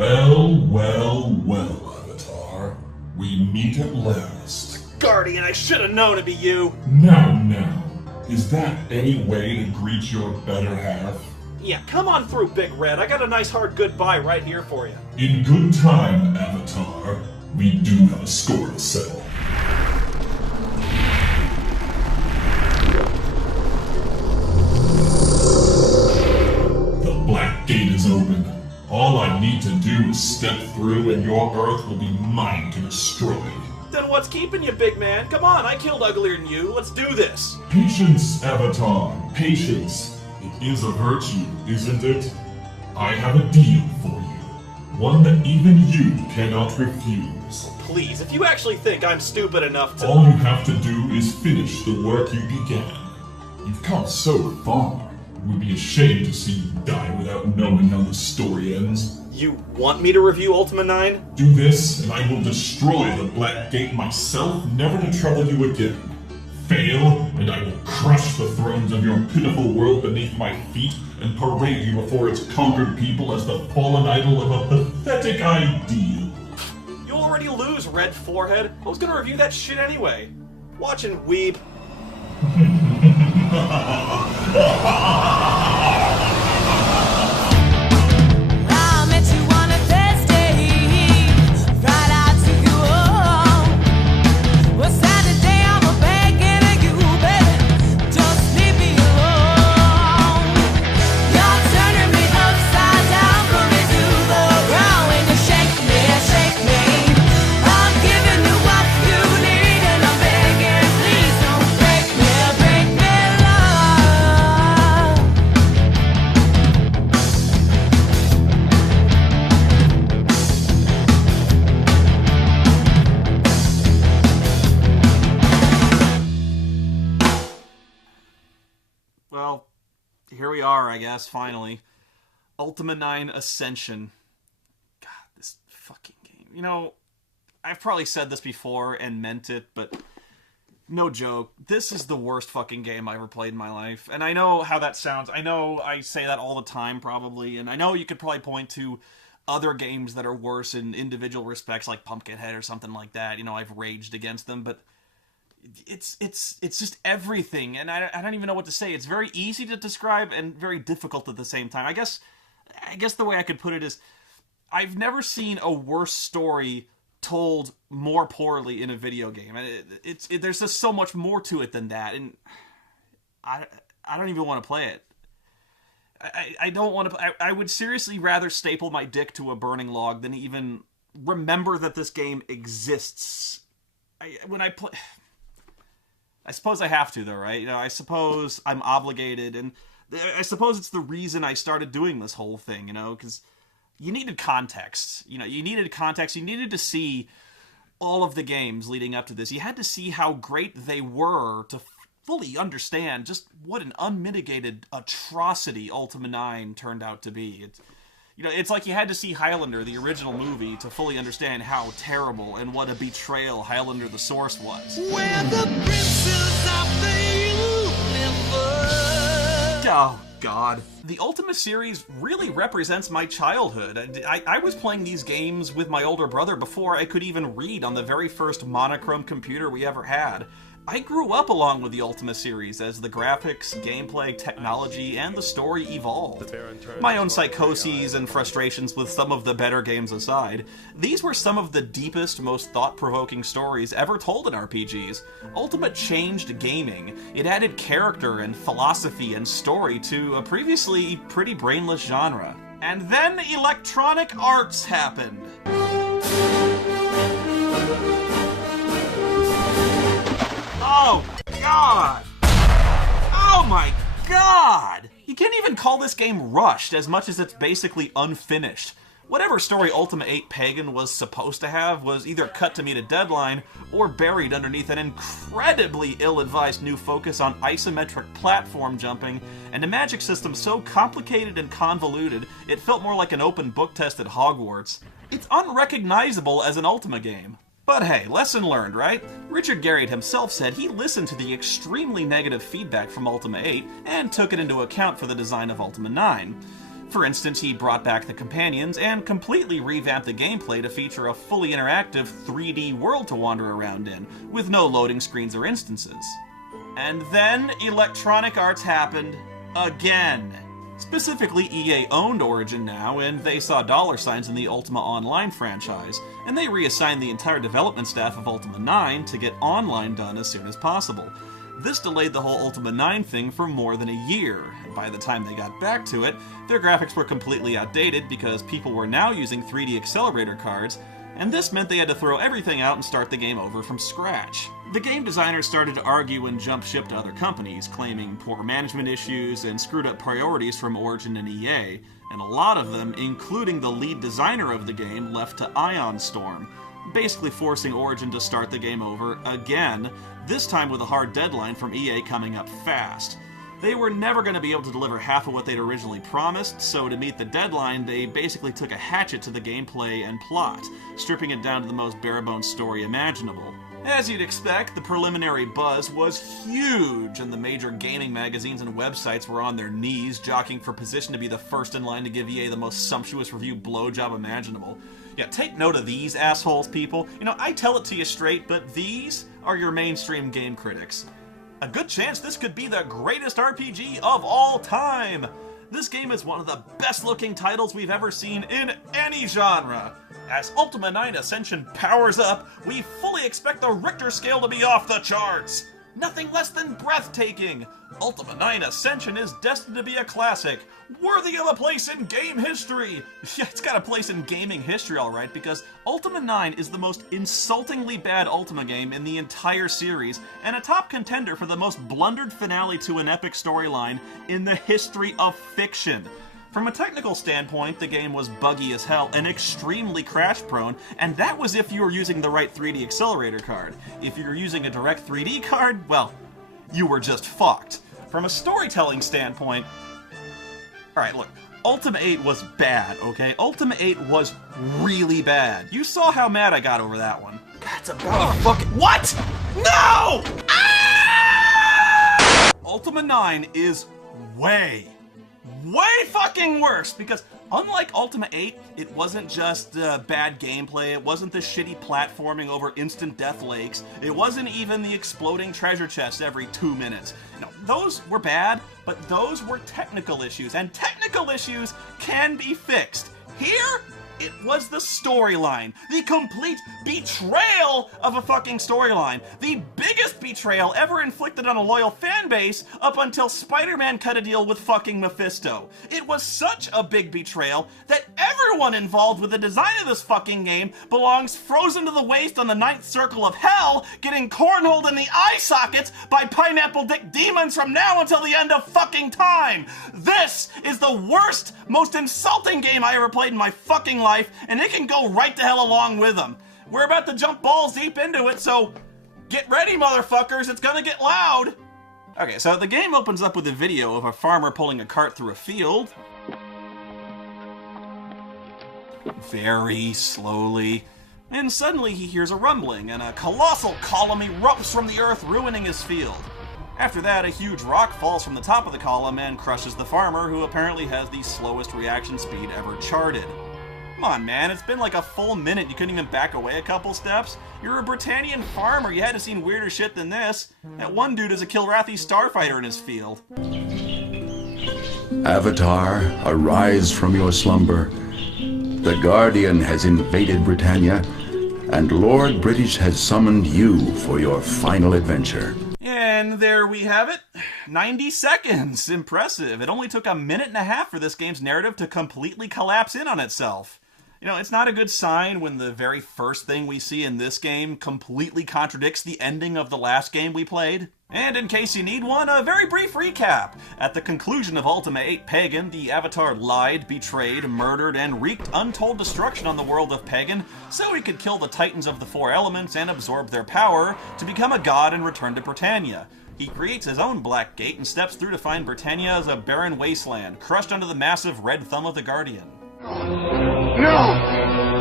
Well, Avatar. We meet at last. Guardian, I should have known it'd be you! Now. Is that any way to greet your better half? Yeah, come on through, Big Red. I got a nice hard goodbye right here for you. In good time, Avatar. We do have a score to settle. The Black Gate is open. All I need to do is step through and your Earth will be mine to destroy. Then what's keeping you, big man? Come on, I killed uglier than you. Let's do this. Patience, Avatar. Patience. It is a virtue, isn't it? I have a deal for you. One that even you cannot refuse. Please, if you actually think I'm stupid enough to— All you have to do is finish the work you began. You've come so far. It would be a shame to see you die without knowing how the story ends. You want me to review Ultima 9? Do this, and I will destroy the Black Gate myself, never to trouble you again. Fail, and I will crush the thrones of your pitiful world beneath my feet and parade you before its conquered people as the fallen idol of a pathetic ideal. You already lose, Red Forehead. I was gonna review that shit anyway. Watching weeb. Well, here we are, I guess, finally. Ultima 9 Ascension. God, this fucking game. You know, I've probably said this before and meant it, but no joke. This is the worst fucking game I ever played in my life. And I know how that sounds. I know I say that all the time, probably. And I know you could probably point to other games that are worse in individual respects, like Pumpkinhead or something like that. You know, I've raged against them, but it's just everything, and I don't even know what to say. It's very easy to describe and very difficult at the same time. I guess the way I could put it is, I've never seen a worse story told more poorly in a video game. And there's just so much more to it than that, and I don't even want to play it. I don't want to. I would seriously rather staple my dick to a burning log than even remember that this game exists. When I play. I suppose I have to, though, right? You know, I suppose I'm obligated, and I suppose it's the reason I started doing this whole thing, you know, because you needed context. You know, you needed context. You needed to see all of the games leading up to this. You had to see how great they were to fully understand just what an unmitigated atrocity Ultima 9 turned out to be. You know, it's like you had to see Highlander, the original movie, to fully understand how terrible and what a betrayal Highlander the Source was. We're the princes of the universe. Oh, God. The Ultima series really represents my childhood. I was playing these games with my older brother before I could even read on the very first monochrome computer we ever had. I grew up along with the Ultima series as the graphics, gameplay, technology, and the story evolved. My own psychoses and frustrations with some of the better games aside, these were some of the deepest, most thought-provoking stories ever told in RPGs. Ultima changed gaming. It added character and philosophy and story to a previously pretty brainless genre. And then Electronic Arts happened. Oh, God! Oh my God! You can't even call this game rushed as much as it's basically unfinished. Whatever story Ultima 8 Pagan was supposed to have was either cut to meet a deadline or buried underneath an incredibly ill-advised new focus on isometric platform jumping and a magic system so complicated and convoluted it felt more like an open book test at Hogwarts. It's unrecognizable as an Ultima game. But hey, lesson learned, right? Richard Garriott himself said he listened to the extremely negative feedback from Ultima 8 and took it into account for the design of Ultima 9. For instance, he brought back the companions and completely revamped the gameplay to feature a fully interactive 3D world to wander around in, with no loading screens or instances. And then Electronic Arts happened again. Specifically, EA owned Origin now, and they saw dollar signs in the Ultima Online franchise, and they reassigned the entire development staff of Ultima 9 to get online done as soon as possible. This delayed the whole Ultima 9 thing for more than a year, and by the time they got back to it, their graphics were completely outdated because people were now using 3D accelerator cards, and this meant they had to throw everything out and start the game over from scratch. The game designers started to argue and jump ship to other companies, claiming poor management issues and screwed up priorities from Origin and EA, and a lot of them, including the lead designer of the game, left to Ion Storm, basically forcing Origin to start the game over again, this time with a hard deadline from EA coming up fast. They were never going to be able to deliver half of what they'd originally promised, so to meet the deadline, they basically took a hatchet to the gameplay and plot, stripping it down to the most bare-bones story imaginable. As you'd expect, the preliminary buzz was huge, and the major gaming magazines and websites were on their knees, jockeying for position to be the first in line to give EA the most sumptuous review blowjob imaginable. Yeah, take note of these assholes, people. You know, I tell it to you straight, but these are your mainstream game critics. A good chance this could be the greatest RPG of all time! This game is one of the best-looking titles we've ever seen in any genre. As Ultima 9 Ascension powers up, we fully expect the Richter scale to be off the charts! Nothing less than breathtaking! Ultima 9 Ascension is destined to be a classic, worthy of a place in game history! Yeah, it's got a place in gaming history, alright, because Ultima 9 is the most insultingly bad Ultima game in the entire series, and a top contender for the most blundered finale to an epic storyline in the history of fiction. From a technical standpoint, the game was buggy as hell and extremely crash-prone, and that was if you were using the right 3D accelerator card. If you were using a direct 3D card, well, you were just fucked. From a storytelling standpoint, alright, look, Ultima 8 was bad, okay? Ultima 8 was really bad. You saw how mad I got over that one. That's about fucking— What?! No! Ah! Ultima 9 is way fucking worse, because unlike Ultima 8, it wasn't just bad gameplay, it wasn't the shitty platforming over instant death lakes, it wasn't even the exploding treasure chests every 2 minutes. No, those were bad, but those were technical issues, and technical issues can be fixed. Here, it was the storyline. The complete betrayal of a fucking storyline. The biggest betrayal ever inflicted on a loyal fan base up until Spider-Man cut a deal with fucking Mephisto. It was such a big betrayal that everyone involved with the design of this fucking game belongs frozen to the waist on the ninth circle of hell, getting cornholed in the eye sockets by pineapple dick demons from now until the end of fucking time. This is the worst, most insulting game I ever played in my fucking life, and it can go right to hell along with them. We're about to jump balls deep into it, so get ready, motherfuckers, it's gonna get loud! Okay, so the game opens up with a video of a farmer pulling a cart through a field. Very slowly. And suddenly he hears a rumbling, and a colossal column erupts from the earth, ruining his field. After that, a huge rock falls from the top of the column and crushes the farmer, who apparently has the slowest reaction speed ever charted. Come on, man, it's been like a full minute. You couldn't even back away a couple steps? You're a Britannian farmer. You had to have seen weirder shit than this. That one dude is a Kilrathi starfighter in his field. Avatar, arise from your slumber. The Guardian has invaded Britannia, and Lord British has summoned you for your final adventure. And there we have it. 90 seconds. Impressive. It only took a minute and a half for this game's narrative to completely collapse in on itself. You know, it's not a good sign when the very first thing we see in this game completely contradicts the ending of the last game we played. And in case you need one, a very brief recap. At the conclusion of Ultima 8 Pagan, the Avatar lied, betrayed, murdered, and wreaked untold destruction on the world of Pagan so he could kill the Titans of the Four Elements and absorb their power to become a god and return to Britannia. He creates his own Black Gate and steps through to find Britannia as a barren wasteland, crushed under the massive red thumb of the Guardian. No!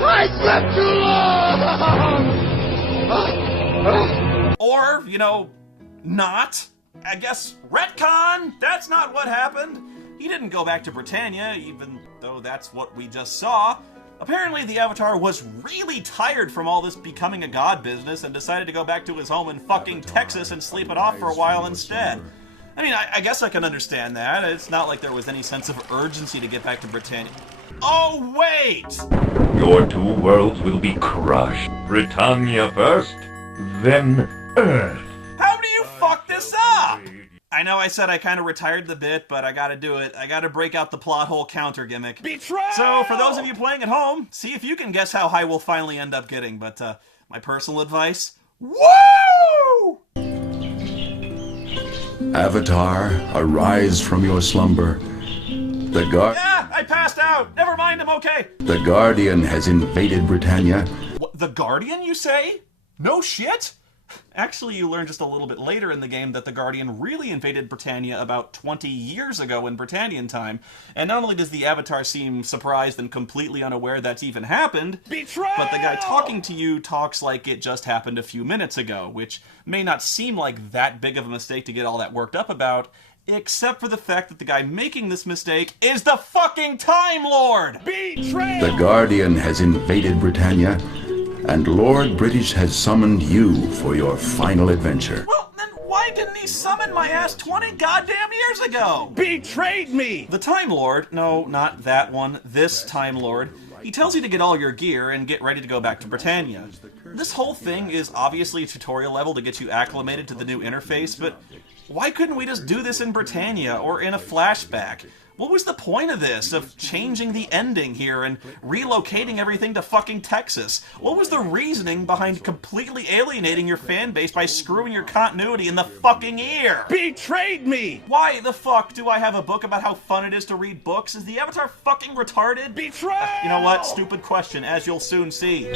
I slept too long! Or, you know, not. I guess retcon! That's not what happened. He didn't go back to Britannia, even though that's what we just saw. Apparently, the Avatar was really tired from all this becoming a god business and decided to go back to his home in fucking Texas and sleep it off for a while instead. I mean, I guess I can understand that. It's not like there was any sense of urgency to get back to Britannia. Oh, wait! Your two worlds will be crushed. Britannia first, then Earth. How do you fuck this up? I know I said I kind of retired the bit, but I gotta do it. I gotta break out the plot hole counter gimmick. Betrayal! So, for those of you playing at home, see if you can guess how high we'll finally end up getting. But, my personal advice, woo! Avatar, arise from your slumber. Yeah, I passed out. Never mind, I'm okay. The Guardian has invaded Britannia. What, the Guardian, you say? No shit? Actually, you learn just a little bit later in the game that the Guardian really invaded Britannia about 20 years ago in Britannian time, and not only does the Avatar seem surprised and completely unaware that's even happened, Betrayal! but the guy talking to you talks like it just happened a few minutes ago, which may not seem like that big of a mistake to get all that worked up about, except for the fact that the guy making this mistake is the fucking Time Lord! Betrayal! The Guardian has invaded Britannia, and Lord British has summoned you for your final adventure. Well, then why didn't he summon my ass 20 goddamn years ago? Betrayed me! The Time Lord, no, not that one, this Time Lord, he tells you to get all your gear and get ready to go back to Britannia. This whole thing is obviously tutorial level to get you acclimated to the new interface, but why couldn't we just do this in Britannia or in a flashback? What was the point of this, of changing the ending here and relocating everything to fucking Texas? What was the reasoning behind completely alienating your fan base by screwing your continuity in the fucking ear? Betrayed me! Why the fuck do I have a book about how fun it is to read books? Is the Avatar fucking retarded? Betrayal! You know what? Stupid question, as you'll soon see.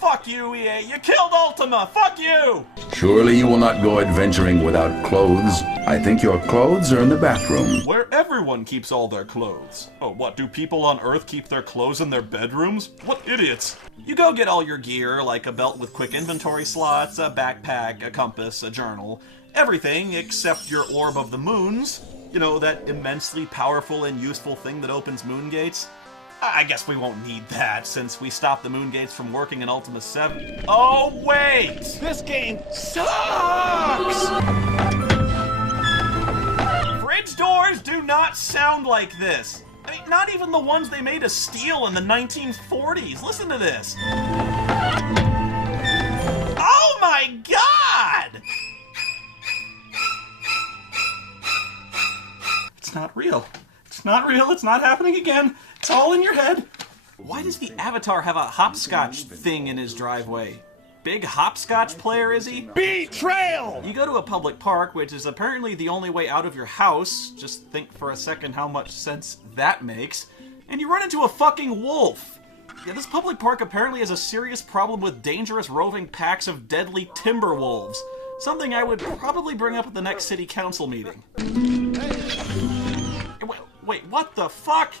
Fuck you, EA. You killed Ultima. Fuck you! Surely you will not go adventuring without clothes. I think your clothes are in the bathroom. Where everyone keeps all their clothes. Oh, what, do people on Earth keep their clothes in their bedrooms? What idiots! You go get all your gear, like a belt with quick inventory slots, a backpack, a compass, a journal, everything except your Orb of the Moons. You know, that immensely powerful and useful thing that opens moon gates. I guess we won't need that, since we stopped the moon gates from working in Ultima 7. Oh, wait! This game sucks! Fridge doors do not sound like this. I mean, not even the ones they made of steel in the 1940s. Listen to this. Oh my god! It's not real. It's not real. It's not happening again. It's all in your head. Why does the Avatar have a hopscotch thing in his driveway? Big hopscotch player, is he? Betrayal! You go to a public park, which is apparently the only way out of your house. Just think for a second how much sense that makes. And you run into a fucking wolf. Yeah, this public park apparently has a serious problem with dangerous roving packs of deadly timber wolves. Something I would probably bring up at the next city council meeting. Wait, what the fuck?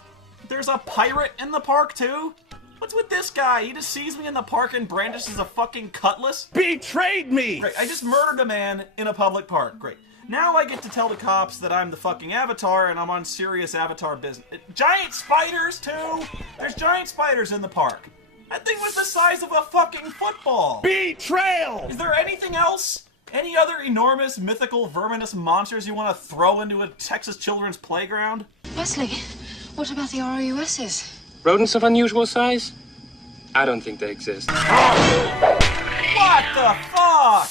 There's a pirate in the park too? What's with this guy? He just sees me in the park and brandishes a fucking cutlass? Betrayed me! Great, I just murdered a man in a public park. Great. Now I get to tell the cops that I'm the fucking Avatar and I'm on serious Avatar business. Giant spiders too? There's giant spiders in the park. That thing was the size of a fucking football. Betrayal! Is there anything else? Any other enormous, mythical, verminous monsters you want to throw into a Texas children's playground? Wesley, what about the ROUSs? Rodents of unusual size? I don't think they exist. What the fuck?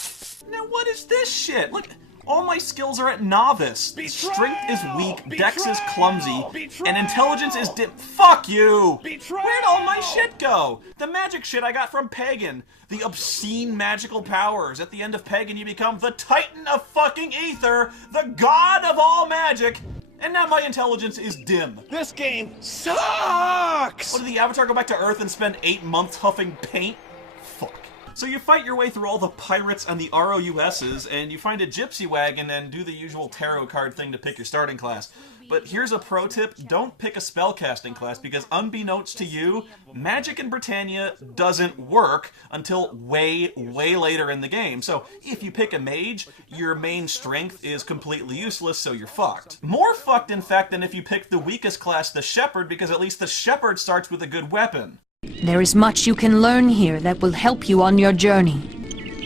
Now what is this shit? Look, all my skills are at novice. Strength is weak, dex is clumsy, and intelligence is Fuck you! Where'd all my shit go? The magic shit I got from Pagan. The obscene magical powers. At the end of Pagan, you become the Titan of fucking Ether, the god of all magic, and now my intelligence is dim. This game sucks! What, did the Avatar go back to Earth and spend 8 months huffing paint? Fuck. So you fight your way through all the pirates and the ROUSs, and you find a gypsy wagon and do the usual tarot card thing to pick your starting class. But here's a pro tip, don't pick a spellcasting class, because unbeknownst to you, magic in Britannia doesn't work until way, way later in the game. So if you pick a mage, your main strength is completely useless, so you're fucked. More fucked, in fact, than if you pick the weakest class, the shepherd, because at least the shepherd starts with a good weapon. There is much you can learn here that will help you on your journey.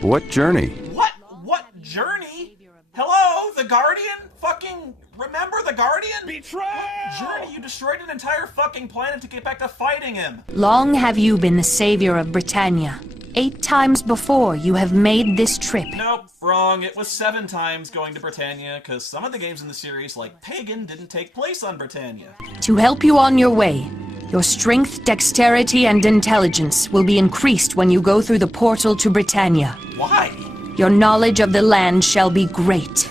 What journey? What? What journey? Hello? The Guardian? Fucking... Remember the Guardian? Betrayal! What journey? You destroyed an entire fucking planet to get back to fighting him. Long have you been the savior of Britannia. 8 times before you have made this trip. Nope, wrong. It was 7 times going to Britannia, because some of the games in the series, like Pagan, didn't take place on Britannia. To help you on your way, your strength, dexterity, and intelligence will be increased when you go through the portal to Britannia. Why? Your knowledge of the land shall be great.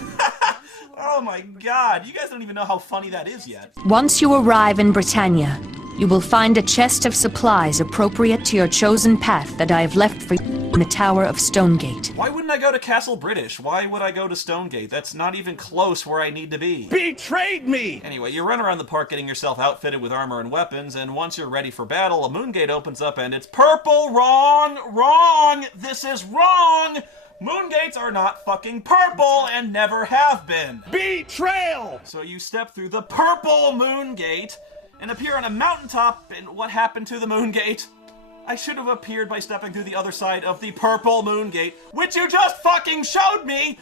Oh my god, you guys don't even know how funny that is yet. Once you arrive in Britannia, you will find a chest of supplies appropriate to your chosen path that I have left for you in the Tower of Stonegate. Why wouldn't I go to Castle British? Why would I go to Stonegate? That's not even close where I need to be. Betrayed me! Anyway, you run around the park getting yourself outfitted with armor and weapons, and once you're ready for battle, a moon gate opens up and it's purple! Wrong! Wrong! This is wrong! Moon gates are not fucking purple and never have been. Betrayal! So you step through the purple moon gate and appear on a mountaintop, and what happened to the moon gate? I should have appeared by stepping through the other side of the purple moon gate, which you just fucking showed me!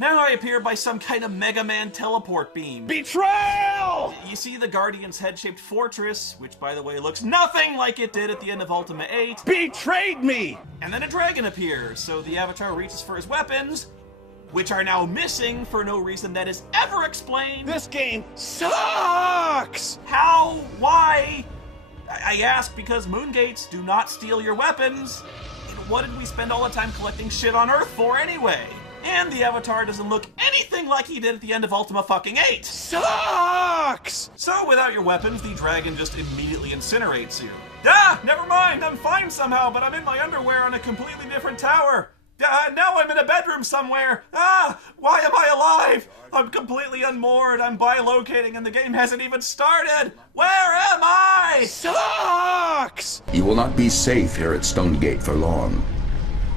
Now I appear by some kind of Mega Man teleport beam. Betrayal! You see the Guardian's head-shaped fortress, which by the way looks nothing like it did at the end of Ultima 8. Betrayed me! And then a dragon appears, so the Avatar reaches for his weapons, which are now missing for no reason that is ever explained. This game sucks! How? Why? I ask because moon gates do not steal your weapons. And what did we spend all the time collecting shit on Earth for anyway? And the Avatar doesn't look anything like he did at the end of Ultima fucking 8. Sucks! So without your weapons, the dragon just immediately incinerates you. Ah, never mind, I'm fine somehow, but I'm in my underwear on a completely different tower. Now I'm in a bedroom somewhere. Ah, why am I alive? I'm completely unmoored, I'm bilocating, and the game hasn't even started. Where am I? Sucks! You will not be safe here at Stonegate for long.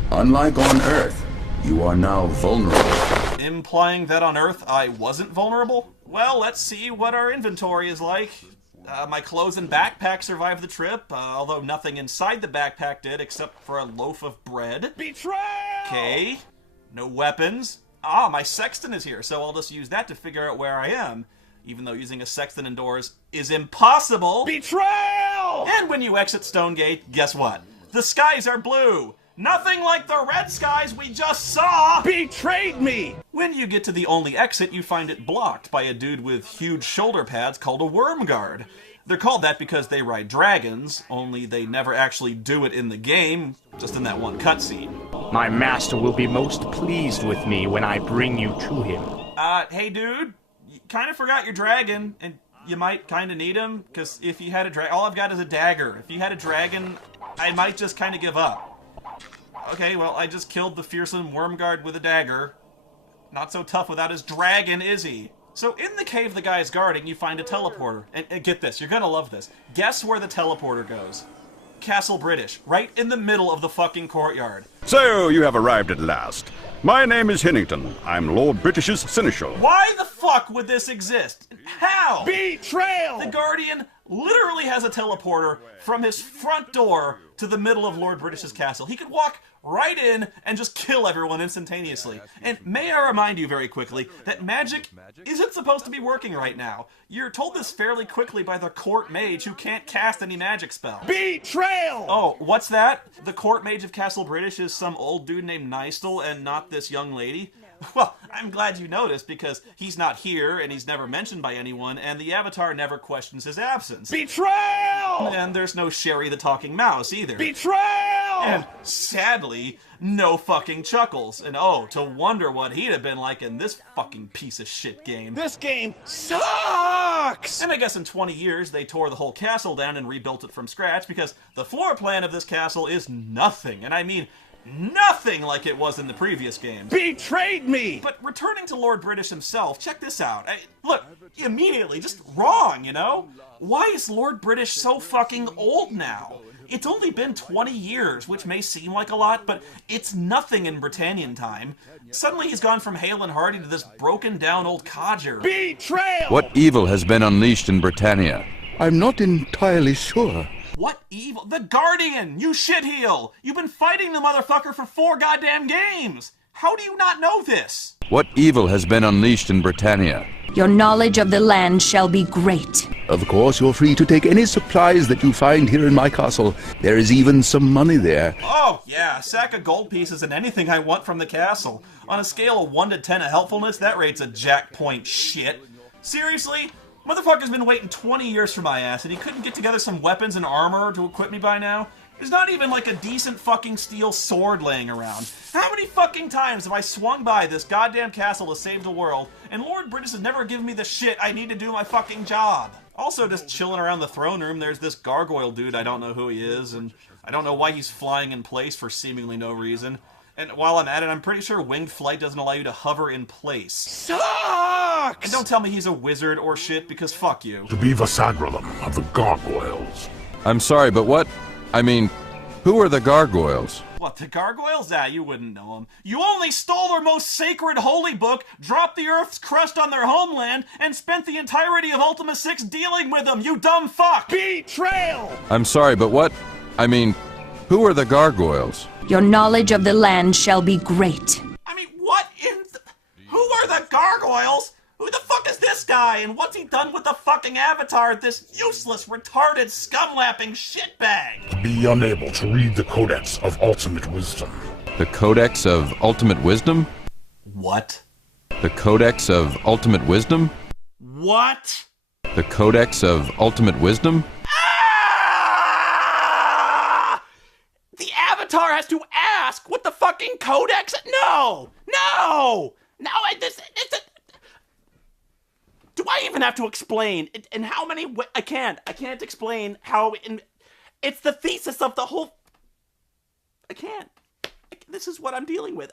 Unlike on Earth, you are now vulnerable. Implying that on Earth I wasn't vulnerable? Well, let's see what our inventory is like. My clothes and backpack survived the trip, although nothing inside the backpack did except for a loaf of bread. Betrayal! Okay. No weapons. Ah, my sextant is here, so I'll just use that to figure out where I am. Even though using a sextant indoors is impossible. Betrayal! And when you exit Stonegate, guess what? The skies are blue! Nothing like the red skies we just saw! Betrayed me! When you get to the only exit, you find it blocked by a dude with huge shoulder pads called a worm guard. They're called that because they ride dragons, only they never actually do it in the game, just in that one cutscene. My master will be most pleased with me when I bring you to him. Hey dude, you kind of forgot your dragon, and you might kind of need him, because if you had a dragon, all I've got is a dagger. If you had a dragon, I might just kind of give up. Okay, well, I just killed the fearsome Wormguard with a dagger. Not so tough without his dragon, is he? So in the cave the guy is guarding, you find a teleporter. And get this, you're gonna love this. Guess where the teleporter goes? Castle British, right in the middle of the fucking courtyard. So, you have arrived at last. My name is Hennington. I'm Lord British's seneschal. Why the fuck would this exist? How? Betrayal! The Guardian literally has a teleporter from his front door to the middle of Lord British's castle. He could walk right in and just kill everyone instantaneously. And may I remind you very quickly that magic isn't supposed to be working right now. You're told this fairly quickly by the court mage who can't cast any magic spell. Betrayal! Oh, what's that? The court mage of Castle British is some old dude named Nystel and not this young lady? Well, I'm glad you noticed, because he's not here, and he's never mentioned by anyone, and the Avatar never questions his absence. Betrayal! And there's no Sherry the Talking Mouse, either. Betrayal! And, sadly, no fucking Chuckles. And oh, to wonder what he'd have been like in this fucking piece of shit game. This game sucks! And I guess in 20 years, they tore the whole castle down and rebuilt it from scratch, because the floor plan of this castle is nothing. And I mean nothing like it was in the previous games. Betrayed me! But returning to Lord British himself, check this out. Look, immediately, just wrong, you know? Why is Lord British so fucking old now? It's only been 20 years, which may seem like a lot, but it's nothing in Britannian time. Suddenly he's gone from hale and hearty to this broken down old codger. Betrayal! What evil has been unleashed in Britannia? I'm not entirely sure. What evil? The Guardian! You shitheel! You've been fighting the motherfucker for 4 goddamn games! How do you not know this? What evil has been unleashed in Britannia? Your knowledge of the land shall be great. Of course, you're free to take any supplies that you find here in my castle. There is even some money there. Oh, yeah, a sack of gold pieces and anything I want from the castle. On a scale of 1 to 10 of helpfulness, that rate's a jack point shit. Seriously? Motherfucker's been waiting 20 years for my ass, and he couldn't get together some weapons and armor to equip me by now? There's not even like a decent fucking steel sword laying around. How many fucking times have I swung by this goddamn castle to save the world, and Lord British has never given me the shit I need to do my fucking job? Also, just chilling around the throne room, there's this gargoyle dude, I don't know who he is, and I don't know why he's flying in place for seemingly no reason. And while I'm at it, I'm pretty sure winged flight doesn't allow you to hover in place. Sucks! And don't tell me he's a wizard or shit, because fuck you. To be Vasagrilum of the Gargoyles. I'm sorry, but what? I mean, who are the gargoyles? What, the gargoyles? Ah, you wouldn't know them. You only stole their most sacred holy book, dropped the Earth's crust on their homeland, and spent the entirety of Ultima 6 dealing with them, you dumb fuck! Betrayal! I'm sorry, but what? I mean, who are the gargoyles? Your knowledge of the land shall be great. I mean, what in the... Who are the gargoyles? Who the fuck is this guy, and what's he done with the fucking avatar, this useless, retarded, scum-lapping shitbag? Be unable to read the Codex of Ultimate Wisdom. The Codex of Ultimate Wisdom? What? The Codex of Ultimate Wisdom? What? The Codex of Ultimate Wisdom? Ah! The Avatar has to ask what the fucking Codex... No! No! No, do I even have to explain? In how many ways? I can't explain how... It's the thesis of the whole... I can't. This is what I'm dealing with.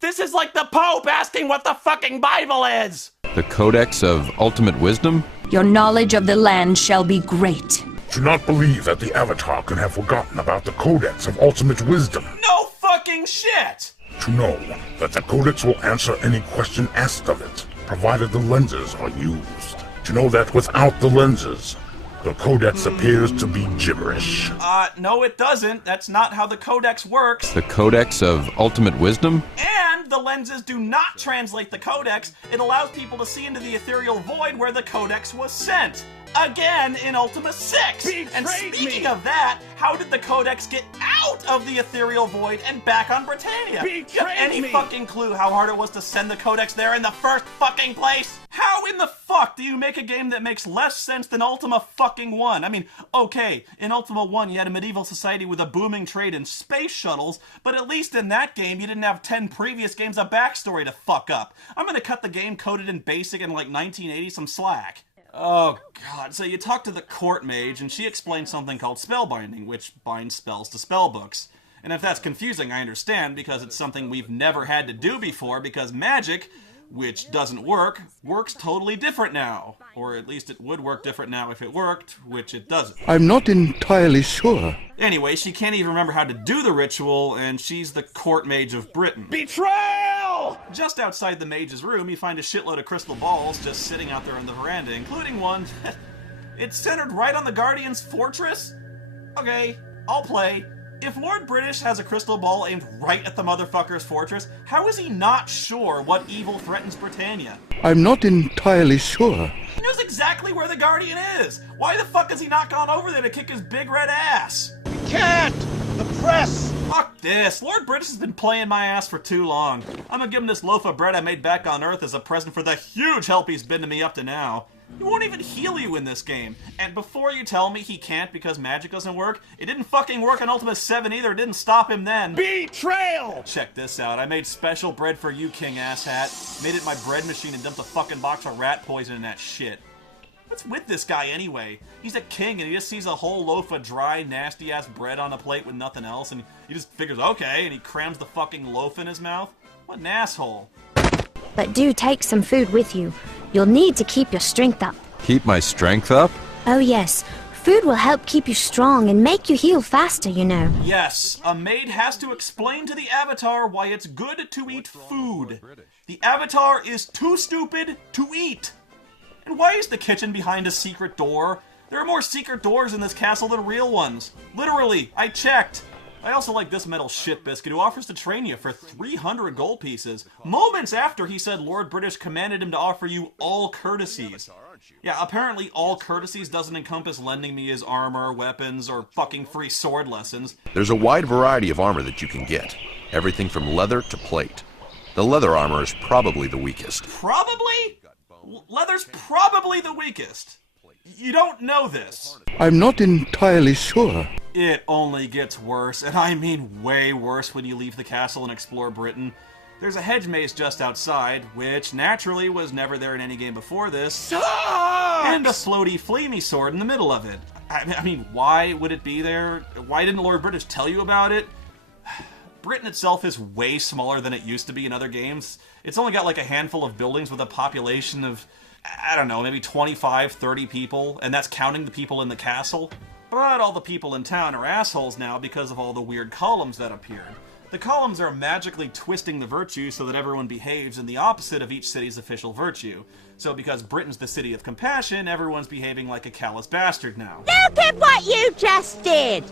This is like the Pope asking what the fucking Bible is! The Codex of Ultimate Wisdom? Your knowledge of the land shall be great. Do not believe that the Avatar can have forgotten about the Codex of Ultimate Wisdom. No fucking shit! To know that the Codex will answer any question asked of it, provided the lenses are used. To know that without the lenses, the Codex appears to be gibberish. No it doesn't. That's not how the Codex works. The Codex of Ultimate Wisdom? And the lenses do not translate the Codex. It allows people to see into the ethereal void where the Codex was sent. Again in Ultima 6! And speaking of that, how did the Codex get out of the ethereal void and back on Britannia? Do you have any fucking clue how hard it was to send the Codex there in the first fucking place? How in the fuck do you make a game that makes less sense than Ultima fucking 1? I mean, okay, in Ultima 1 you had a medieval society with a booming trade in space shuttles, but at least in that game you didn't have 10 previous games of backstory to fuck up. I'm gonna cut the game coded in BASIC in like 1980 some slack. Oh god, so you talk to the court mage and she explains something called spellbinding, which binds spells to spellbooks. And if that's confusing, I understand, because it's something we've never had to do before, because magic, which doesn't work, works totally different now. Or at least it would work different now if it worked, which it doesn't. I'm not entirely sure. Anyway, she can't even remember how to do the ritual, and she's the court mage of Britain. Betrayal! Just outside the mage's room, you find a shitload of crystal balls just sitting out there on the veranda, including one it's centered right on the Guardian's fortress? Okay, I'll play. If Lord British has a crystal ball aimed right at the motherfucker's fortress, how is he not sure what evil threatens Britannia? I'm not entirely sure. He knows exactly where the Guardian is! Why the fuck has he not gone over there to kick his big red ass? Can't! The press! Fuck this! Lord British has been playing my ass for too long. I'm gonna give him this loaf of bread I made back on Earth as a present for the huge help he's been to me up to now. He won't even heal you in this game. And before you tell me he can't because magic doesn't work, it didn't fucking work on Ultima 7 either. It didn't stop him then. Betrayal! Check this out. I made special bread for you, King Asshat. Made it my bread machine and dumped a fucking box of rat poison in that shit. What's with this guy anyway? He's a king and he just sees a whole loaf of dry, nasty-ass bread on a plate with nothing else, and he just figures, okay, and he crams the fucking loaf in his mouth? What an asshole. But do take some food with you. You'll need to keep your strength up. Keep my strength up? Oh yes, food will help keep you strong and make you heal faster, you know. Yes, a maid has to explain to the Avatar why it's good to eat food. The Avatar is too stupid to eat. And why is the kitchen behind a secret door? There are more secret doors in this castle than real ones. Literally, I checked. I also like this metal shit biscuit who offers to train you for 300 gold pieces, moments after he said Lord British commanded him to offer you all courtesies. Yeah, apparently all courtesies doesn't encompass lending me his armor, weapons, or fucking free sword lessons. There's a wide variety of armor that you can get. Everything from leather to plate. The leather armor is probably the weakest. Probably? Leather's probably the weakest. You don't know this. I'm not entirely sure. It only gets worse, and I mean way worse when you leave the castle and explore Britain. There's a hedge maze just outside, which naturally was never there in any game before this. Sucks! And a floaty flamey sword in the middle of it. I mean, why would it be there? Why didn't Lord British tell you about it? Britain itself is way smaller than it used to be in other games. It's only got like a handful of buildings with a population of, I don't know, maybe 25, 30 people, and that's counting the people in the castle. But all the people in town are assholes now because of all the weird columns that appeared. The columns are magically twisting the virtue so that everyone behaves in the opposite of each city's official virtue. So because Britain's the city of compassion, everyone's behaving like a callous bastard now. Look at what you just did!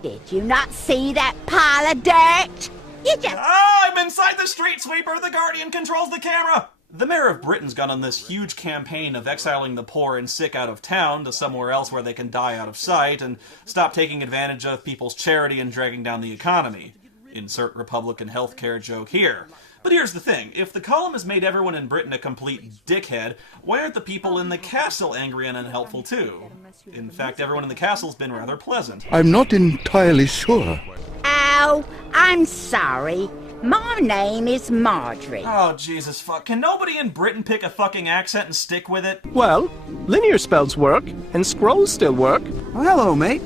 Did you not see that pile of dirt? You just... Ah, I'm inside the street sweeper! The Guardian controls the camera! The mayor of Britain's gone on this huge campaign of exiling the poor and sick out of town to somewhere else where they can die out of sight and stop taking advantage of people's charity and dragging down the economy. Insert Republican healthcare joke here. But here's the thing, if the column has made everyone in Britain a complete dickhead, why aren't the people in the castle angry and unhelpful too? In fact, everyone in the castle's been rather pleasant. I'm not entirely sure. Oh, I'm sorry. My name is Marjorie. Oh, Jesus fuck. Can nobody in Britain pick a fucking accent and stick with it? Well, linear spells work, and scrolls still work. Well, hello, mate.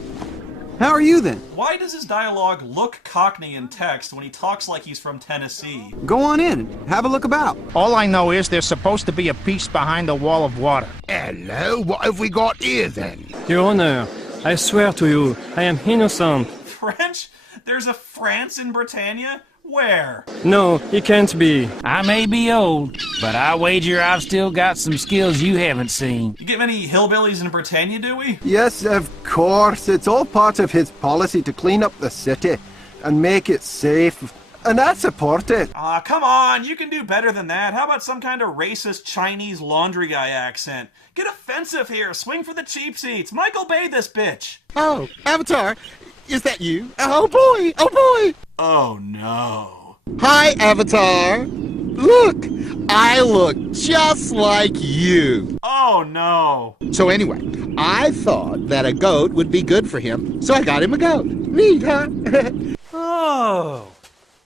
How are you then? Why does his dialogue look Cockney in text when he talks like he's from Tennessee? Go on in and have a look about. All I know is there's supposed to be a beast behind a wall of water. Hello, what have we got here then? Your Honor, I swear to you, I am innocent. French? There's a France in Britannia? Where? No, it can't be. I may be old, but I wager I've still got some skills you haven't seen. You get many hillbillies in Britannia, do we? Yes, of course. It's all part of his policy to clean up the city and make it safe. And I support it. Aw, come on. You can do better than that. How about some kind of racist Chinese laundry guy accent? Get offensive here. Swing for the cheap seats. Michael Bay this bitch. Oh, Avatar. Is that you? Oh boy! Oh boy! Oh no. Hi, Avatar! Look! I look just like you! Oh no. So anyway, I thought that a goat would be good for him, so I got him a goat. Neat, huh? Oh,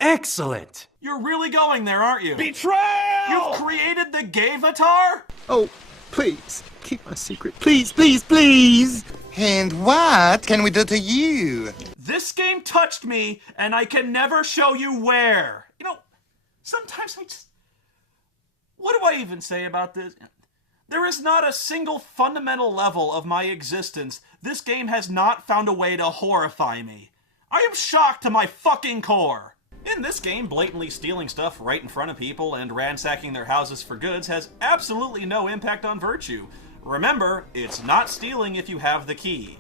excellent! You're really going there, aren't you? Betrayal! You've created the Gayvatar? Oh, please, keep my secret. Please, please, please! And what can we do to you? This game touched me, and I can never show you where. You know, sometimes I just... What do I even say about this? There is not a single fundamental level of my existence this game has not found a way to horrify me. I am shocked to my fucking core. In this game, blatantly stealing stuff right in front of people and ransacking their houses for goods has absolutely no impact on virtue. Remember, it's not stealing if you have the key,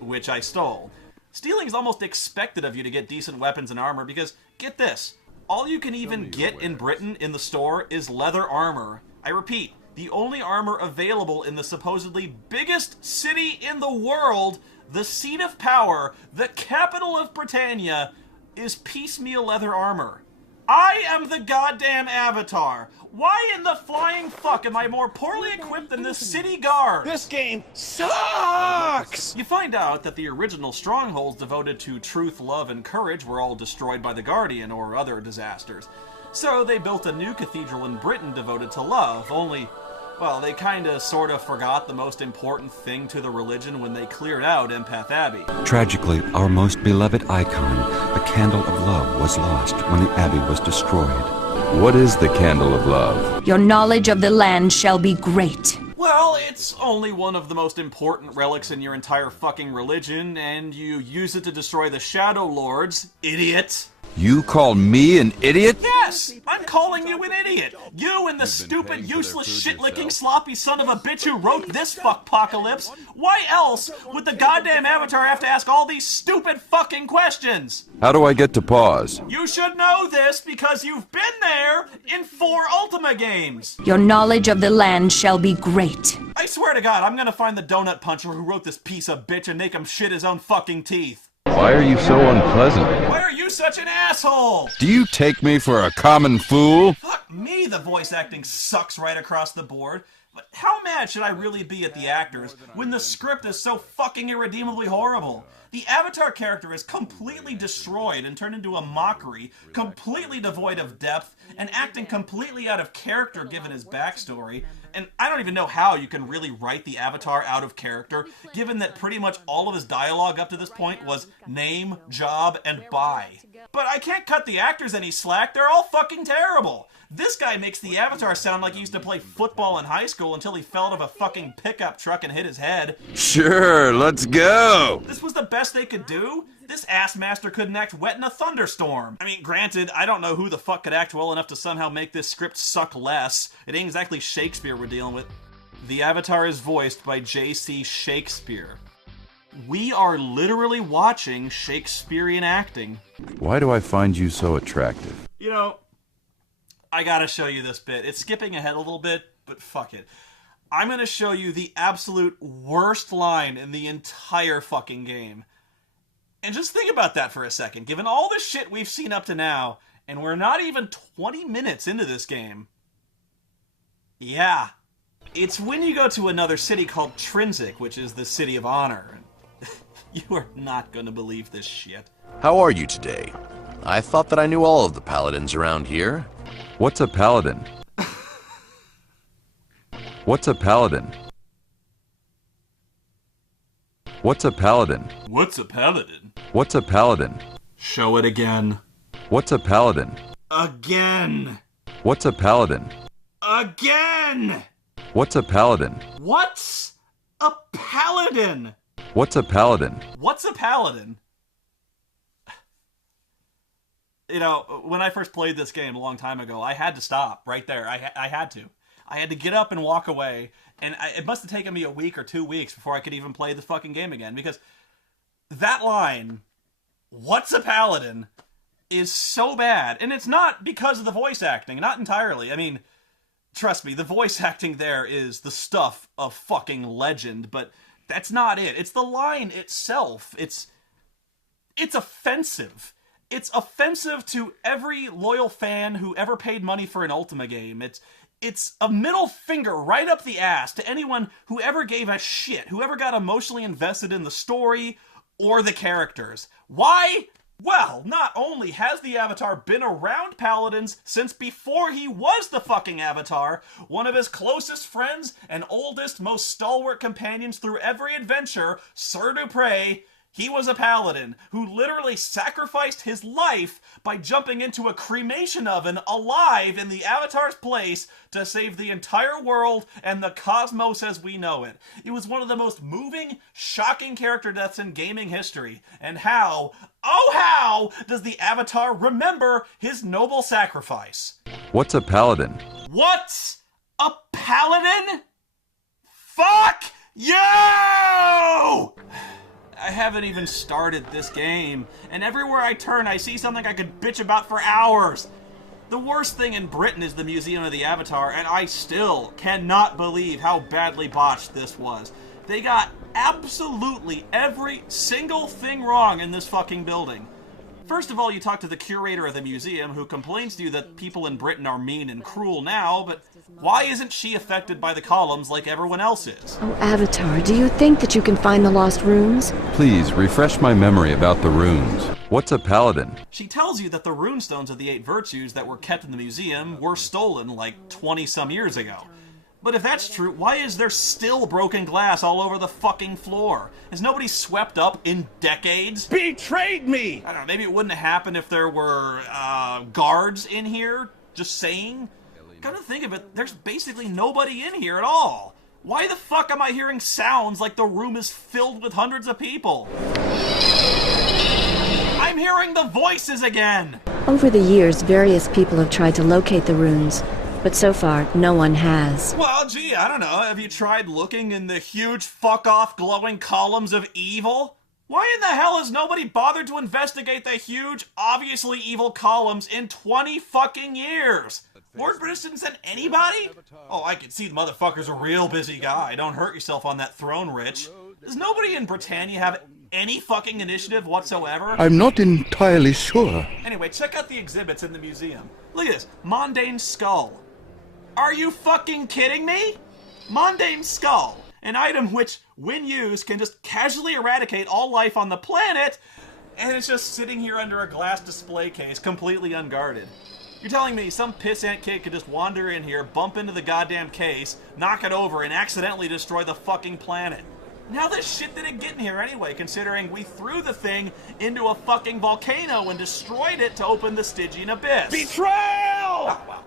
which I stole. Stealing is almost expected of you to get decent weapons and armor because, get this, all you can even get in Britain in the store is leather armor. I repeat, the only armor available in the supposedly biggest city in the world, the seat of power, the capital of Britannia, is piecemeal leather armor. I am the goddamn Avatar. Why in the flying fuck am I more poorly equipped than this city guard? This game sucks! You find out that the original strongholds devoted to truth, love, and courage were all destroyed by the Guardian or other disasters. So they built a new cathedral in Britain devoted to love, only Well, they kinda sorta forgot the most important thing to the religion when they cleared out Empath Abbey. Tragically, our most beloved icon, the Candle of Love, was lost when the Abbey was destroyed. What is the Candle of Love? Your knowledge of the land shall be great. Well, it's only one of the most important relics in your entire fucking religion, and you use it to destroy the Shadow Lords, idiot. You call me an idiot? Yes! I'm calling you an idiot! You and the stupid, useless, shit-licking, sloppy son of a bitch who wrote this fuckpocalypse! Why else would the goddamn Avatar have to ask all these stupid fucking questions? How do I get to pause? You should know this because you've been there in 4 Ultima games! Your knowledge of the land shall be great. I swear to God, I'm gonna find the donut puncher who wrote this piece of bitch and make him shit his own fucking teeth. Why are you so unpleasant? Why are you such an asshole? Do you take me for a common fool? Fuck me, the voice acting sucks right across the board. But how mad should I really be at the actors when the script is so fucking irredeemably horrible? The Avatar character is completely destroyed and turned into a mockery, completely devoid of depth, and acting completely out of character given his backstory. And I don't even know how you can really write the Avatar out of character, given that pretty much all of his dialogue up to this point was name, job, and bye. But I can't cut the actors any slack, they're all fucking terrible. This guy makes the Avatar sound like he used to play football in high school until he fell out of a fucking pickup truck and hit his head. Sure, let's go! This was the best they could do? This ass master couldn't act wet in a thunderstorm. I mean, granted, I don't know who the fuck could act well enough to somehow make this script suck less. It ain't exactly Shakespeare we're dealing with. The Avatar is voiced by J.C. Shakespeare. We are literally watching Shakespearean acting. Why do I find you so attractive? You know, I gotta show you this bit. It's skipping ahead a little bit, but fuck it. I'm gonna show you the absolute worst line in the entire fucking game. And just think about that for a second. Given all the shit we've seen up to now, and we're not even 20 minutes into this game. Yeah. It's when you go to another city called Trinsic, which is the City of Honor. You are not gonna believe this shit. How are you today? I thought that I knew all of the paladins around here. What's a paladin? What's a paladin? What's a paladin? What's a paladin? What's a paladin? Show it again. What's a paladin? Again. What's a paladin? Again! What's a paladin? What's a paladin? What's a paladin? What's a paladin? You know, when I first played this game a long time ago, I had to stop right there. I had to. I had to get up and walk away, and it must have taken me a week or 2 weeks before I could even play the fucking game again, because that line, what's a paladin, is so bad. And it's not because of the voice acting, not entirely. I mean, trust me, the voice acting there is the stuff of fucking legend, but that's not it. It's the line itself. It's offensive. It's offensive to every loyal fan who ever paid money for an Ultima game. It's a middle finger right up the ass to anyone who ever gave a shit, who ever got emotionally invested in the story or the characters. Why? Well, not only has the Avatar been around paladins since before he was the fucking Avatar, one of his closest friends and oldest, most stalwart companions through every adventure, Sir Dupre, he was a paladin who literally sacrificed his life by jumping into a cremation oven alive in the Avatar's place to save the entire world and the cosmos as we know it. It was one of the most moving, shocking character deaths in gaming history. And how, oh how, does the Avatar remember his noble sacrifice? What's a paladin? What's a paladin? Fuck you! I haven't even started this game, and everywhere I turn I see something I could bitch about for hours. The worst thing in Britain is the Museum of the Avatar, and I still cannot believe how badly botched this was. They got absolutely every single thing wrong in this fucking building. First of all, you talk to the curator of the museum, who complains to you that people in Britain are mean and cruel now, but why isn't she affected by the columns like everyone else is? Oh, Avatar, do you think that you can find the lost runes? Please, refresh my memory about the runes. What's a paladin? She tells you that the runestones of the 8 virtues that were kept in the museum were stolen like 20-some years ago. But if that's true, why is there still broken glass all over the fucking floor? Has nobody swept up in decades? Betrayed me! I don't know, maybe it wouldn't have happened if there were guards in here, just saying. Come to think of it, there's basically nobody in here at all. Why the fuck am I hearing sounds like the room is filled with hundreds of people? I'm hearing the voices again! Over the years, various people have tried to locate the runes, but so far, no one has. Well, gee, I don't know. Have you tried looking in the huge fuck-off glowing columns of evil? Why in the hell has nobody bothered to investigate the huge, obviously evil columns in 20 fucking years? Lord British didn't send anybody? Oh, I can see the motherfucker's a real busy guy. Don't hurt yourself on that throne, Rich. Does nobody in Britannia have any fucking initiative whatsoever? I'm not entirely sure. Anyway, check out the exhibits in the museum. Look at this. Mundane Skull. Are you fucking kidding me? Mundane Skull. An item which, when used, can just casually eradicate all life on the planet, and it's just sitting here under a glass display case, completely unguarded. You're telling me some pissant kid could just wander in here, bump into the goddamn case, knock it over, and accidentally destroy the fucking planet? And how the shit did it get in here anyway, considering we threw the thing into a fucking volcano and destroyed it to open the Stygian Abyss? Betrayal! Oh, well,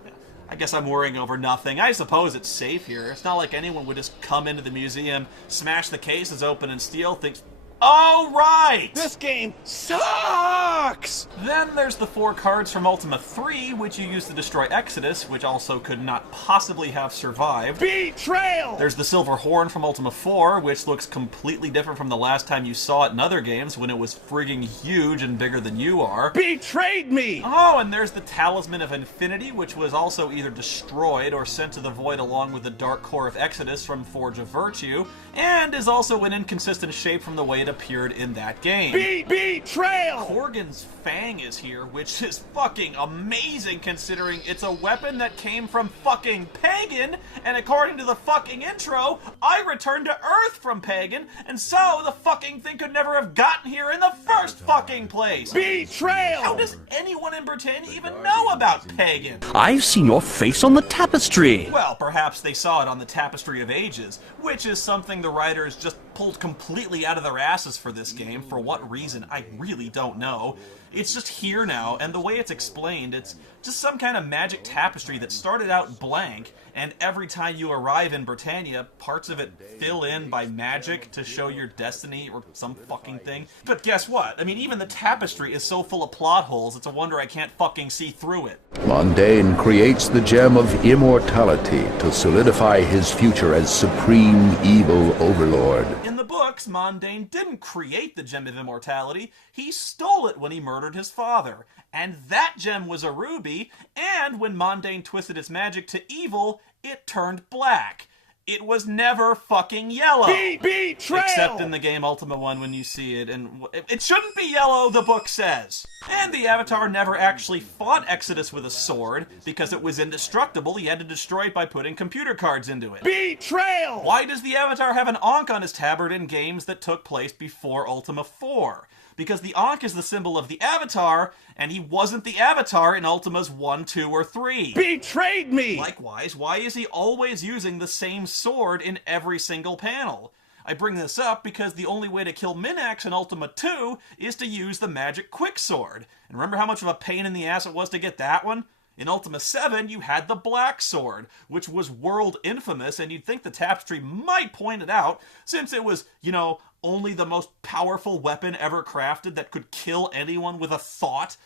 I guess I'm worrying over nothing. I suppose it's safe here. It's not like anyone would just come into the museum, smash the cases open, and steal things. Oh, right! This game sucks! Then there's the 4 cards from Ultima 3, which you use to destroy Exodus, which also could not possibly have survived. Betrayal! There's the Silver Horn from Ultima 4, which looks completely different from the last time you saw it in other games, when it was frigging huge and bigger than you are. Betrayed me! Oh, and there's the Talisman of Infinity, which was also either destroyed or sent to the Void along with the Dark Core of Exodus from Forge of Virtue, and is also in inconsistent shape from the way it appeared in that game. Betrayal! Korgan's Fang is here, which is fucking amazing considering it's a weapon that came from fucking Pagan, and according to the fucking intro, I returned to Earth from Pagan, and so the fucking thing could never have gotten here in the first fucking place. Betrayal! How does anyone in Britannia even know about Pagan? I've seen your face on the tapestry! Well, perhaps they saw it on the Tapestry of Ages, which is something the writers just pulled completely out of their asses for this game. For what reason, I really don't know. It's just here now, and the way it's explained, it's just some kind of magic tapestry that started out blank, and every time you arrive in Britannia, parts of it fill in by magic to show your destiny or some fucking thing. But guess what? I mean, even the tapestry is so full of plot holes, it's a wonder I can't fucking see through it. Mundane creates the gem of immortality to solidify his future as supreme evil overlord. In the books, Mundane didn't create the Gem of Immortality, he stole it when he murdered his father. And that gem was a ruby, and when Mundane twisted its magic to evil, it turned black. It was never fucking yellow. Betrayal! Except in the game Ultima 1 when you see it, and it shouldn't be yellow, the book says. And the Avatar never actually fought Exodus with a sword, because it was indestructible, he had to destroy it by putting computer cards into it. Betrayal! Why does the Avatar have an Ankh on his tabard in games that took place before Ultima 4? Because the Ankh is the symbol of the Avatar, and he wasn't the Avatar in Ultimas 1, 2, or 3. Betrayed me! Likewise, why is he always using the same sword in every single panel? I bring this up because the only way to kill Minax in Ultima 2 is to use the magic quicksword. And remember how much of a pain in the ass it was to get that one? In Ultima 7, you had the Black Sword, which was world infamous, and you'd think the tapestry might point it out, since it was, you know, only the most powerful weapon ever crafted that could kill anyone with a thought.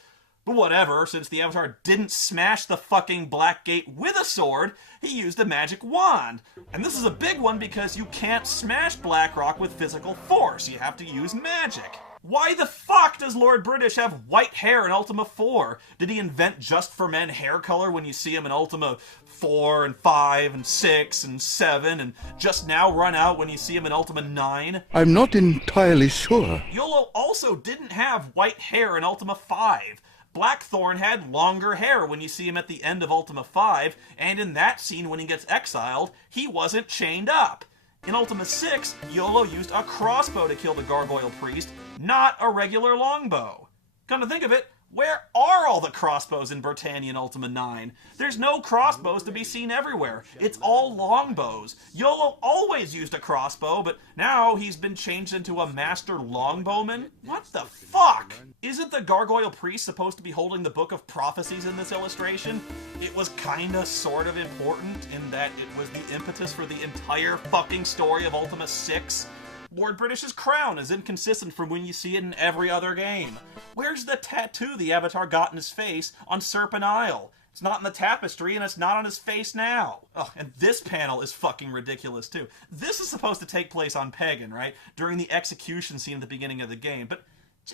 But whatever, since the Avatar didn't smash the fucking Black Gate with a sword, he used a magic wand. And this is a big one because you can't smash Blackrock with physical force, you have to use magic. Why the fuck does Lord British have white hair in Ultima 4? Did he invent just for men hair color when you see him in Ultima 4 and 5 and 6 and 7 and just now run out when you see him in Ultima 9? I'm not entirely sure. Iolo also didn't have white hair in Ultima 5. Blackthorn had longer hair when you see him at the end of Ultima 5, and in that scene when he gets exiled, he wasn't chained up. In Ultima 6, Iolo used a crossbow to kill the Gargoyle Priest, not a regular longbow. Come to think of it, Where are all the crossbows in Britannia and Ultima 9? There's no crossbows to be seen everywhere. It's all longbows. YOLO always used a crossbow, but now he's been changed into a master longbowman? What the fuck? Isn't the gargoyle priest supposed to be holding the Book of Prophecies in this illustration? It was kinda sort of important in that it was the impetus for the entire fucking story of Ultima 6. Lord British's crown is inconsistent from when you see it in every other game. Where's the tattoo the Avatar got in his face on Serpent Isle? It's not in the tapestry, and it's not on his face now. Oh, and this panel is fucking ridiculous, too. This is supposed to take place on Pagan, right? During the execution scene at the beginning of the game, but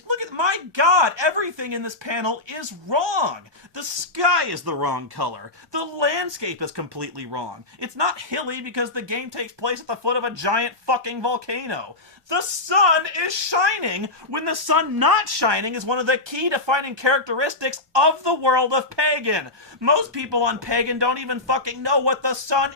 look at, my god, everything in this panel is wrong. The sky is the wrong color. The landscape is completely wrong. It's not hilly because the game takes place at the foot of a giant fucking volcano. The sun is shining when the sun not shining is one of the key defining characteristics of the world of Pagan. Most people on Pagan don't even fucking know what the sun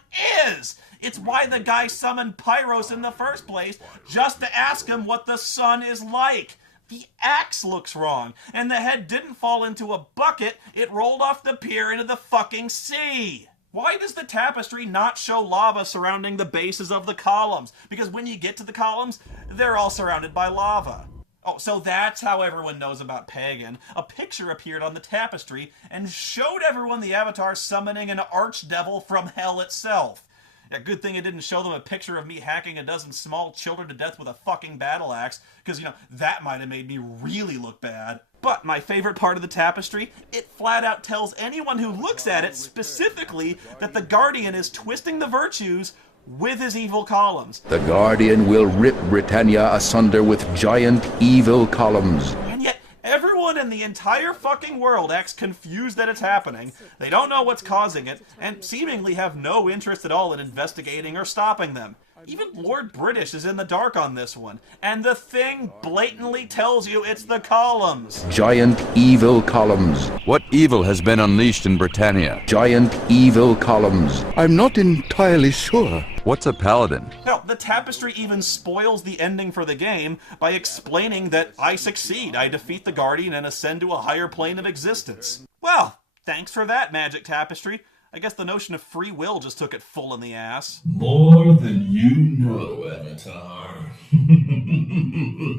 is. It's why the guy summoned Pyros in the first place, just to ask him what the sun is like. The axe looks wrong, and the head didn't fall into a bucket, it rolled off the pier into the fucking sea. Why does the tapestry not show lava surrounding the bases of the columns? Because when you get to the columns, they're all surrounded by lava. Oh, so that's how everyone knows about Pagan. A picture appeared on the tapestry and showed everyone the Avatar summoning an archdevil from hell itself. Yeah, good thing it didn't show them a picture of me hacking a dozen small children to death with a fucking battle axe, because, you know, that might have made me really look bad. But my favorite part of the tapestry, it flat out tells anyone who looks at it specifically that the Guardian is twisting the virtues with his evil columns. The Guardian will rip Britannia asunder with giant evil columns. And yet, everyone in the entire fucking world acts confused that it's happening, they don't know what's causing it, and seemingly have no interest at all in investigating or stopping them. Even Lord British is in the dark on this one, and the thing blatantly tells you it's the columns. Giant evil columns. What evil has been unleashed in Britannia? Giant evil columns. I'm not entirely sure. What's a paladin? Now, the tapestry even spoils the ending for the game by explaining that I succeed, I defeat the Guardian and ascend to a higher plane of existence. Well, thanks for that, Magic Tapestry. I guess the notion of free will just took it full in the ass. More than you know, Avatar.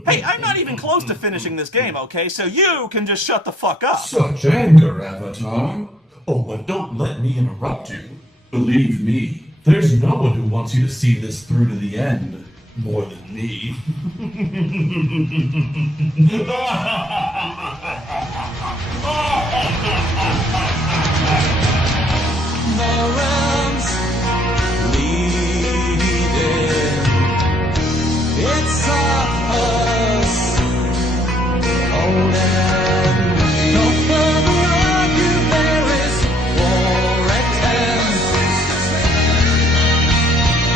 Hey, I'm not even close to finishing this game, okay? So you can just shut the fuck up. Such anger, Avatar. Oh, but don't let me interrupt you. Believe me, there's no one who wants you to see this through to the end more than me. Morons leading. It's us, old and new. No further argue, there is war at hand.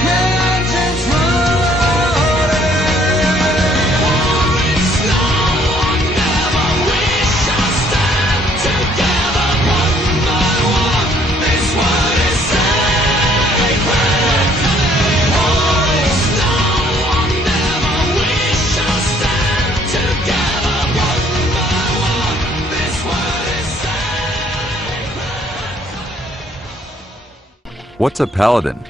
Engines running. It's no one never. We shall stand together one by one. This word is sacred. War is no one never. We shall stand together one by one. This word is sacred. What's a paladin?